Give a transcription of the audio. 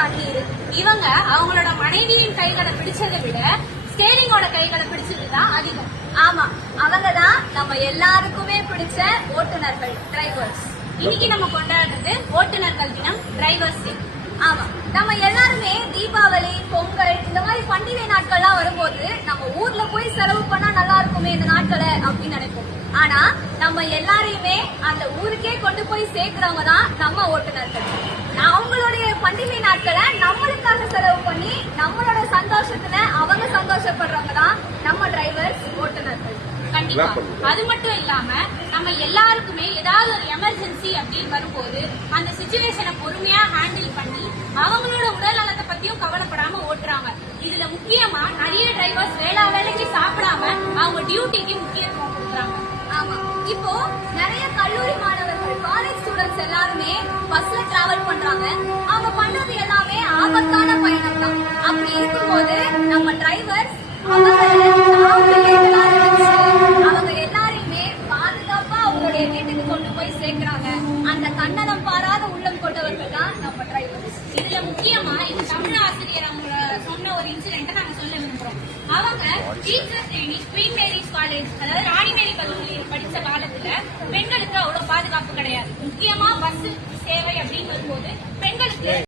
தண்ணீர். இவங்க அவங்களோட மனைவியின் கைகளை பிடிச்சதை விட ஸ்டேரிங்கோட கைகளை பிடிச்சதுதான் அதிகம். ஆமா, அவங்கதான் நம்ம எல்லாருக்குமே பிடிச்ச ஓட்டுநர்கள், டிரைவர்ஸ். இன்னைக்கு நம்ம கொண்டாடுறது ஓட்டுநர்கள் தினம், டிரைவர்ஸ் டே. ஆமா, நம்ம எல்லாருமே தீபாவளி, பொங்கல் இந்த மாதிரி பண்டிகை நாட்கள்லாம் வரும்போது நம்ம ஊர்ல போய் செலவு பண்ணா நல்லா இருக்குமே இந்த நாட்களை அப்படின்னு நினைப்போம். ஆனா நம்ம எல்லாரையுமே அந்த ஊருக்கே கொண்டு போய் சேர்க்கிறவங்க தான் நம்ம ஓட்டுநர்கள். அவங்களுடைய பண்டிகை நாட்களை நம்மளுக்காக செலவு பண்ணி நம்மளோட சந்தோஷத்துல அவங்க சந்தோஷப்படுறவங்க தான் நம்ம டிரைவர்ஸ், ஓட்டுநர்கள். கண்டிப்பா. அது மட்டும் இல்லாம நம்ம எல்லாருக்குமே ஏதாவது ஒரு எமர்ஜென்சி அப்படின்னு வரும்போது அந்த சிச்சுவேஷனை பொறுமையா ஹேண்டில் பண்ணி அவங்களோட உடல் நலத்தை பத்தியும் கவலைப்படாம ஓட்டுறாங்க. இதுல முக்கியமா நிறைய டிரைவர்ஸ் வேலைக்கு சாப்பிடாம அவங்க டியூட்டிக்கு முக்கியத்துவம் கொடுக்குறாங்க. ஆமா, இப்போ நிறைய கல்லூரி மாணவர்கள், காலேஜ் ஸ்டூடெண்ட்ஸ் எல்லாருமே பஸ்ல டிராவல் பண்றாங்க. அவங்க பண்றது எல்லாமே ஆபத்தான பயணம் தான். அப்படி இருக்கும்போது நம்ம டிரைவர்ஸ் அவங்க எல்லாரையுமே பாதுகாப்பா அவங்களுடைய வீட்டுக்கு கொண்டு போய் சேர்க்கிறாங்க. அந்த கண்ணனம் பாராத உள்ளம் கொண்டவர்கள் தான் நம்ம டிரைவர்ஸ். இதுல முக்கியமா இந்த தமிழ் ஆசிரியர் அவங்க சொன்ன ஒரு இன்சிடென்ட்டை நாங்க சொல்ல விரும்புறோம். அவங்க teacher training Queen Mary's college, அதாவது ராணிமேரி கல்லூரியில் படிச்ச காலத்துல பெண்களுக்கு அவ்வளவு பாதுகாப்பு கிடையாது. முக்கியமா பஸ் சேவை அப்படின்னு வரும்போது பெண்களுக்கு